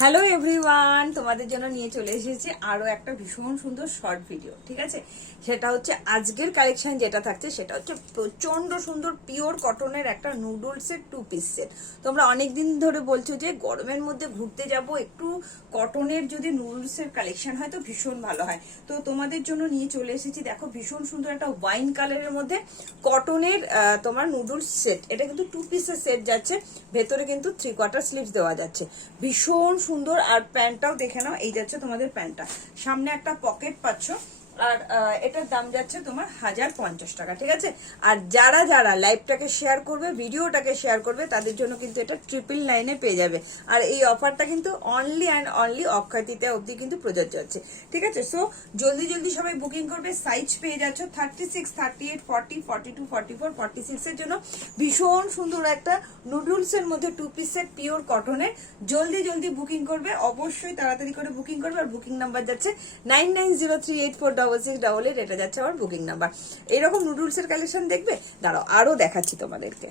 Hello everyone তোমাদের জন্য নিয়ে চলে এসেছি আরও একটা ভীষণ সুন্দর শর্ট ভিডিও ঠিক আছে? সেটা হচ্ছে আজকের কালেকশন যেটা থাকছে, সেটা হচ্ছে প্রচণ্ড সুন্দর পিওর কটনের একটা নুডলস এর টু পিস সেট তোমরা অনেকদিন ধরে বলছো যে গরমের মধ্যে ঘুরতে যাব, একটু কটনের যদি নুডলস এর কালেকশন হয় তো ভীষণ ভালো হয়। তো তোমাদের জন্য নিয়ে চলে এসেছি, দেখো ভীষণ সুন্দর একটা ওয়াইন কালারের মধ্যে কটনের তোমার নুডলস সেট এটা কিন্তু টু পিসের সেট যাচ্ছে, ভেতরে কিন্তু থ্রি কোয়ার্টার স্লিভস দেওয়া যাচ্ছে। ভীষণ সুন্দর আর প্যান্টটাও দেখে নাও। এই যাচ্ছে তোমাদের প্যান্টটা। সামনে একটা পকেট পাচ্ছ। আর এটার দাম যাচ্ছে তোমার হাজার পঞ্চাশ টাকা, ঠিক আছে? আর যারা যারা লাইভটাকে শেয়ার করবে, ভিডিওটাকে শেয়ার করবে, তাদের জন্য কিন্তু এটা ট্রিপল নাইনে পেয়ে যাবে। আর এই অফারটা কিন্তু অনলি অ্যান্ড অনলি অক্ষয় অবধি কিন্তু প্রযোজ্য আছে ঠিক আছে? সো জলদি জলদি সবাই বুকিং করবে সাইজ পেয়ে যাচ্ছ thirty six thirty eight forty forty two forty four forty সিক্সের জন্য ভীষণ সুন্দর একটা নুডলসের মধ্যে টু পিসের পিওর কটনের জলদি জলদি বুকিং করবে, অবশ্যই তাড়াতাড়ি করে বুকিং করবে, আর বুকিং নাম্বার যাচ্ছে nine nine zero three eight four double six double eight এটা যাচ্ছে আমার বুকিং নাম্বার এইরকম নুডলসের কালেকশন দেখবে? দাঁড়াও আরও দেখাচ্ছি তোমাদেরকে।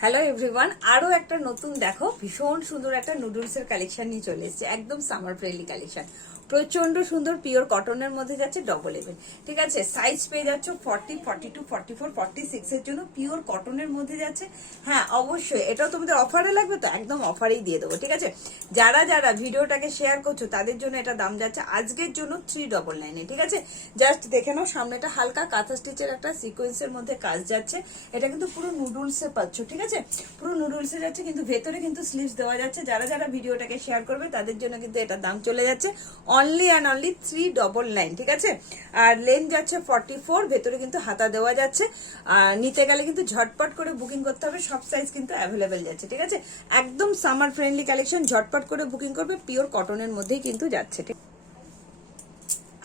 হ্যালো এভরিওয়ান আরও একটা নতুন দেখো, ভীষণ সুন্দর একটা নুডলসের কালেকশন নিয়ে চলে এসেছে, একদম সামার ফ্রেন্ডলি কালেকশন প্রচণ্ড সুন্দর পিওর কটনের মধ্যে যাচ্ছে ডবল এভেন ঠিক আছে? সাইজ পেয়ে যাচ্ছ forty forty two forty four forty six এর জন্য পিওর কটনের মধ্যে যাচ্ছে। হ্যাঁ অবশ্যই। এটাও তোমাদের অফারে লাগবে, তো একদম অফারেই দিয়ে দেবো, ঠিক আছে? যারা যারা ভিডিওটাকে শেয়ার করছ, তাদের জন্য এটা দাম যাচ্ছে আজকের জন্য থ্রি ডবল নাইনে ঠিক আছে? জাস্ট দেখে নাও, সামনেটা হালকা কাঁথা স্টিচের একটা সিকোয়েন্সের মধ্যে কাজ যাচ্ছে। এটা কিন্তু পুরো নুডলসে পাচ্ছ, ঠিক আছে? পুরো নুডলসে যাচ্ছে, কিন্তু ভেতরে কিন্তু স্লিভস দেওয়া যাচ্ছে। যারা যারা ভিডিওটাকে শেয়ার করবে, তাদের জন্য কিন্তু এটা দাম চলে যাচ্ছে। Only and only three double nine ঠিক আছে? আর লেন যাচ্ছে ফর্টি ফোর ভেতরে কিন্তু হাতা দেওয়া যাচ্ছে। আর নিতে গেলে কিন্তু ঝটপট করে বুকিং করতে হবে, সব সাইজ কিন্তু অ্যাভেলেবেল যাচ্ছে, ঠিক আছে? একদম সামার ফ্রেন্ডলি কালেকশন ঝটপট করে বুকিং করবে পিওর কটনের মধ্যেই কিন্তু যাচ্ছে, ঠিক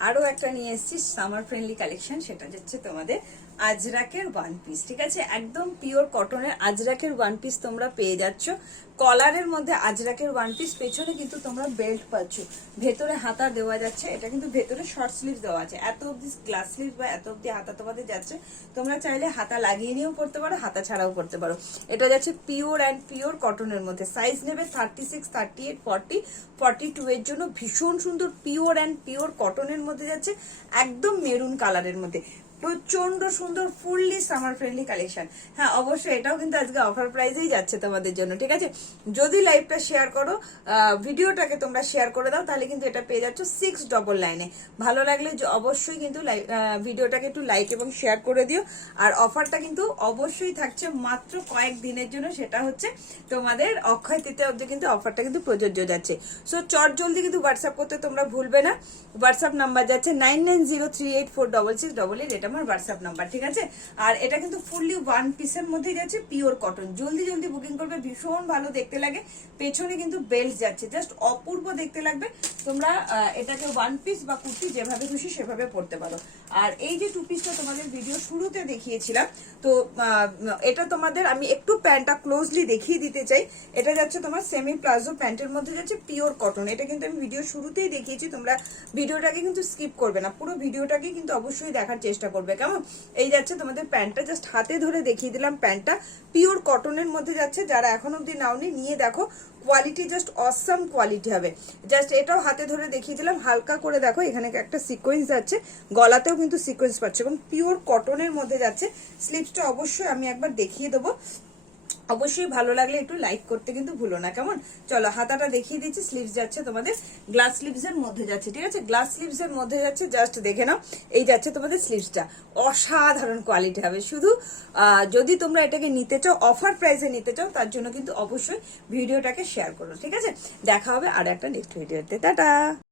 আরও একটা নিয়ে এসেছি সামার ফ্রেন্ডলি কালেকশন সেটা যাচ্ছে তোমাদের আজরাকের ওয়ান পিস ঠিক আছে? একদম পিওর কটনের আজরাকের ওয়ান পিস তোমরা পেয়ে যাচ্ছ। কলারের মধ্যে আজরাকের ওয়ান পিস পেছনে কিন্তু তোমরা বেল্ট পাচ্ছ। ভেতরে হাতা দেওয়া যাচ্ছে, এটা কিন্তু ভেতরে শর্ট স্লিভ দেওয়া আছে। এত অব্দি গ্লাস স্লিভ বা এত অব্দি হাতা তোমাদের যাচ্ছে, তোমরা চাইলে হাতা লাগিয়ে নিয়েও পড়তে পারো, হাতা ছাড়াও করতে পারো। এটা যাচ্ছে পিওর অ্যান্ড পিওর কটনের মধ্যে। সাইজ নেবে thirty six thirty eight forty forty two এর জন্য ভীষণ সুন্দর পিওর অ্যান্ড পিওর কটনের মধ্যে যাচ্ছে, একদম মেরুন কালারের মধ্যে। প্রচণ্ড সুন্দর ফুললি সামার ফ্রেন্ডলি কালেকশন হ্যাঁ অবশ্যই এটাও কিন্তু আজকে অফার প্রাইজেই যাচ্ছে তোমাদের জন্য, ঠিক আছে? যদি লাইভটা শেয়ার করো ভিডিওটাকে তোমরা শেয়ার করে দাও, তাহলে কিন্তু এটা পেয়ে যাচ্ছ সিক্স ডবল লাইনে ভালো লাগলে অবশ্যই কিন্তু ভিডিওটাকে একটু লাইক এবং শেয়ার করে দিও। আর অফারটা কিন্তু অবশ্যই থাকছে মাত্র কয়েক দিনের জন্য, সেটা হচ্ছে তোমাদের অক্ষয় তৃতীয় অব্দি কিন্তু অফারটা কিন্তু প্রযোজ্য যাচ্ছে। সো চট জলদি কিন্তু হোয়াটসঅ্যাপ করতে তোমরা ভুলবে না। হোয়াটসঅ্যাপ নাম্বার যাচ্ছে nine nine zero three eight four double six double eight এটা আমার হোয়াটসঅ্যাপ নাম্বার ঠিক আছে? আর এটা কিন্তু ফুললি ওয়ান পিসের মধ্যে যাচ্ছে পিওর কটন জলদি জলদি বুকিং করবে, ভীষণ ভালো দেখতে লাগে। পেছনে কিন্তু বেল্ট যাচ্ছে জাস্ট অপূর্ব দেখতে লাগবে। তোমরা এটাকে ওয়ান পিস বা কুর্তি যেভাবে খুশি সেভাবে পড়তে পারো। আর এই যে টু পিসটা তোমাদের ভিডিও শুরুতে দেখিয়েছিলাম, তো এটা তোমাদের আমি একটু প্যান্টটা ক্লোজলি দেখিয়ে দিতে চাই। এটা যাচ্ছে তোমার সেমি প্লাজো প্যান্টের মধ্যে যাচ্ছে পিওর কটন এটা কিন্তু আমি ভিডিও শুরুতেই দেখিয়েছি, তোমরা ভিডিওটাকে কিন্তু স্কিপ করবে না। পুরো ভিডিওটাকে কিন্তু অবশ্যই দেখার চেষ্টা করবে। কেমন? এই যাচ্ছে তোমাদের প্যান্টটা জাস্ট হাতে ধরে দেখিয়ে দিলাম প্যান্টটা। পিওর কটনের মধ্যে যাচ্ছে, যারা এখন অব্দি নাওনি, নিয়ে দেখো কোয়ালিটি জাস্ট অসাম কোয়ালিটি হবে। জাস্ট এটাও হাতে ধরে দেখিয়ে দিলাম, হালকা করে দেখো, এখানে একটা সিকোয়েন্স যাচ্ছে গলাতেও কিন্তু সিকোয়েন্স পাচ্ছে। এবং পিওর কটনের মধ্যে যাচ্ছে স্লিপসটা অবশ্যই আমি একবার দেখিয়ে দেবো। অবশ্যই ভালো লাগলে একটু লাইক করতে কিন্তু ভুলো না, কেমন? চলো, হাতাটা দেখিয়ে দিচ্ছি স্লিভস যাচ্ছে তোমাদের গ্লাস স্লিভস এর মধ্যে যাচ্ছে, ঠিক আছে? গ্লাস স্লিভস এর মধ্যে যাচ্ছে জাস্ট দেখে নাও, এই যাচ্ছে তোমাদের স্লিভসটা অসাধারণ কোয়ালিটি হবে, শুধু যদি তোমরা এটাকে নিতে চাও অফার প্রাইসে নিতে চাও, তার জন্য কিন্তু অবশ্যই ভিডিওটাকে শেয়ার করো, ঠিক আছে? দেখা হবে আর একটা নেক্সট ভিডিওতে টাটা!